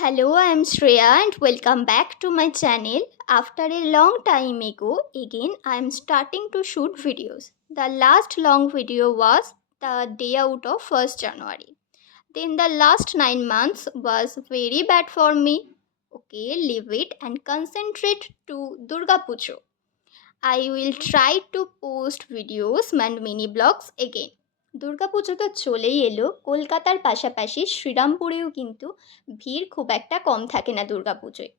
Hello, I am Shreya and welcome back to my channel. After a long time ago, again I am starting to shoot videos. The last long video was the day out of 1st January. Then the last 9 months was very bad for me. Okay, leave it and concentrate to Durga Pujo. I will try to post videos and mini blogs again. Durga Puja তো চলেই এলো, কলকাতার পাশাপাশি শ্রীরামপুরেও কিন্তু ভিড় খুব একটা কম থাকে না দুর্গাপুজোয়।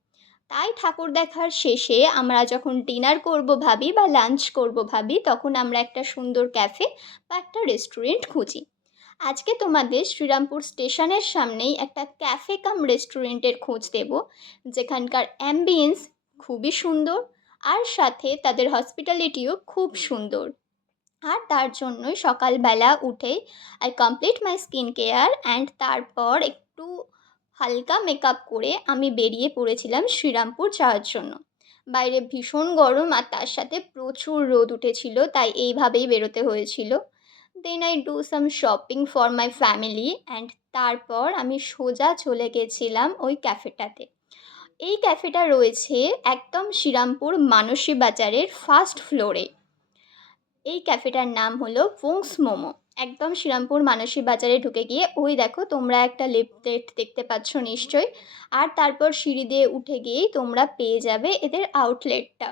তাই ঠাকুর দেখার শেষে আমরা যখন ডিনার করব ভাবি বা লাঞ্চ করব ভাবি, তখন আমরা একটা সুন্দর ক্যাফে বা একটা রেস্টুরেন্ট খুঁজি। আজকে তোমাদের শ্রীরামপুর স্টেশনের সামনেই একটা ক্যাফে কাম রেস্টুরেন্টের খোঁজ দেব, যেখানকার অ্যাম্বিয়েন্স খুবই সুন্দর আর সাথে তাদের হসপিটালিটিও খুব সুন্দর। আর তার জন্যই সকালবেলা উঠেই I complete my skin care and তারপর একটু হালকা মেকআপ করে আমি বেরিয়ে পড়েছিলাম শ্রীরামপুর যাওয়ার জন্য। বাইরে ভীষণ গরম আর তার সাথে প্রচুর রোদ উঠেছিল, তাই এইভাবেই বেরোতে হয়েছিল। Then I do some shopping for my family and তারপর আমি সোজা চলে গেছিলাম ওই ক্যাফেটাতে। এই ক্যাফেটা রয়েছে একদম শ্রীরামপুর মানসী বাজারের ফার্স্ট ফ্লোরে। এই ক্যাফেটার নাম হলো ওংস মোমো। একদম শ্রীরামপুর মানসী বাজারে ঢুকে গিয়ে ওই দেখো তোমরা একটা লিফলেট দেখতে পাচ্ছ নিশ্চয়ই, আর তারপর সিঁড়ি দিয়ে উঠে গিয়েই তোমরা পেয়ে যাবে এদের আউটলেটটা।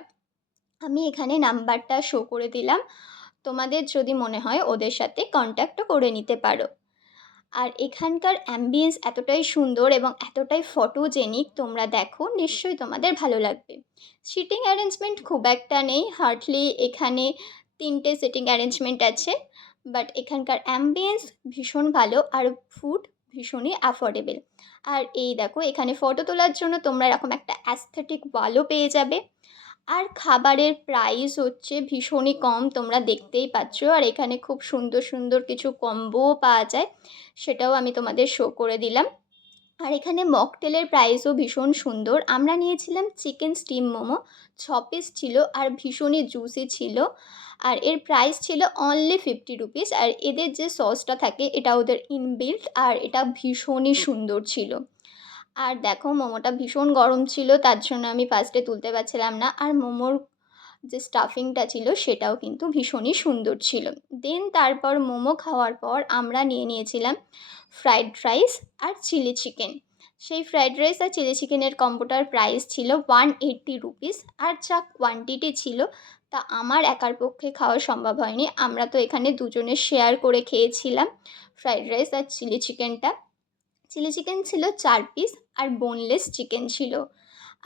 আমি এখানে নাম্বারটা শো করে দিলাম, তোমাদের যদি মনে হয় ওদের সাথে কন্ট্যাক্টও করে নিতে পারো। আর এখানকার অ্যাম্বিয়েন্স এতটাই সুন্দর এবং এতটাই ফটোজেনিক, তোমরা দেখো নিশ্চয়ই তোমাদের ভালো লাগবে। সিটিং অ্যারেঞ্জমেন্ট খুব একটা নেই, হার্ডলি এখানে 3টে সিটিং অ্যারেঞ্জমেন্ট আছে, বাট এখানকার অ্যাম্বিয়েন্স ভীষণ ভালো আর ফুড ভীষণই অ্যাফোর্ডেবল। আর এই দেখো এখানে ফটো তোলার জন্য তোমরা এরকম একটা অ্যাস্থেটিক ওয়ালও পেয়ে যাবে। আর খাবারের প্রাইস হচ্ছে ভীষণই কম, তোমরা দেখতেই পাচ্ছ। আর এখানে খুব সুন্দর সুন্দর কিছু কম্বোও পাওয়া যায়, সেটাও আমি তোমাদের শো করে দিলাম। আর এখানে মকটেলের প্রাইসও ভীষণ সুন্দর। আমরা নিয়েছিলাম চিকেন স্টিম মোমো, 6 পিস ছিল আর ভীষণই জুসি ছিল। আর এর প্রাইস ছিল অনলি 50 রুপিস। আর এদের যে সসটা থাকে এটা ওদের ইনবিল্ট, আর এটা ভীষণই সুন্দর ছিল। আর দেখো মোমোটা ভীষণ গরম ছিল, তার জন্য আমি ফার্স্টে তুলতে পারছিলাম না। আর মোমোর যে স্টাফিংটা ছিল সেটাও কিন্তু ভীষণই সুন্দর ছিল। দেন তারপর মোমো খাওয়ার পর আমরা নিয়েছিলাম ফ্রাইড রাইস আর চিলি চিকেন। সেই ফ্রাইড রাইস আর চিলি চিকেনের কম্বোটার প্রাইস ছিল 180 রুপিস। আর যা কোয়ান্টিটি ছিল তা আমার একার পক্ষে খাওয়া সম্ভব হয়নি, আমরা তো এখানে দুজনে শেয়ার করে খেয়েছিলাম ফ্রাইড রাইস আর চিলি চিকেনটা। চিলি চিকেন ছিল 4 পিস আর বোনলেস চিকেন ছিল।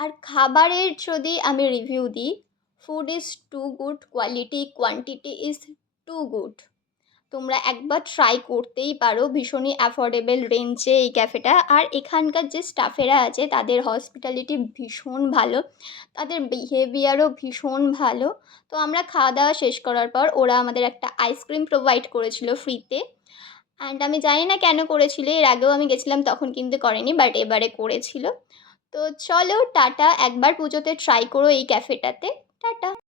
আর খাবারের যদি আমি রিভিউ দিই, food is too good, quality quantity is too good. তোমরা একবার ট্রাই করতেই পারো, ভীষণই অ্যাফোর্ডেবল রেঞ্জে এই ক্যাফেটা। আর এখানকার যে স্টাফেরা আছে তাদের হসপিটালিটি ভীষণ ভালো, তাদের বিহেভিয়ারও ভীষণ ভালো। তো আমরা খাওয়া দাওয়া শেষ করার পর ওরা আমাদের একটা আইসক্রিম প্রোভাইড করেছিল ফ্রিতে। অ্যান্ড আমি জানি না কেন করেছিল, এর আগেও আমি গেছিলাম তখন কিন্তু করেনি, বাট এবারে করেছিল। তো চলো টাটা, একবার পুজোতে ট্রাই করো এই ক্যাফেটাতে। টাটা।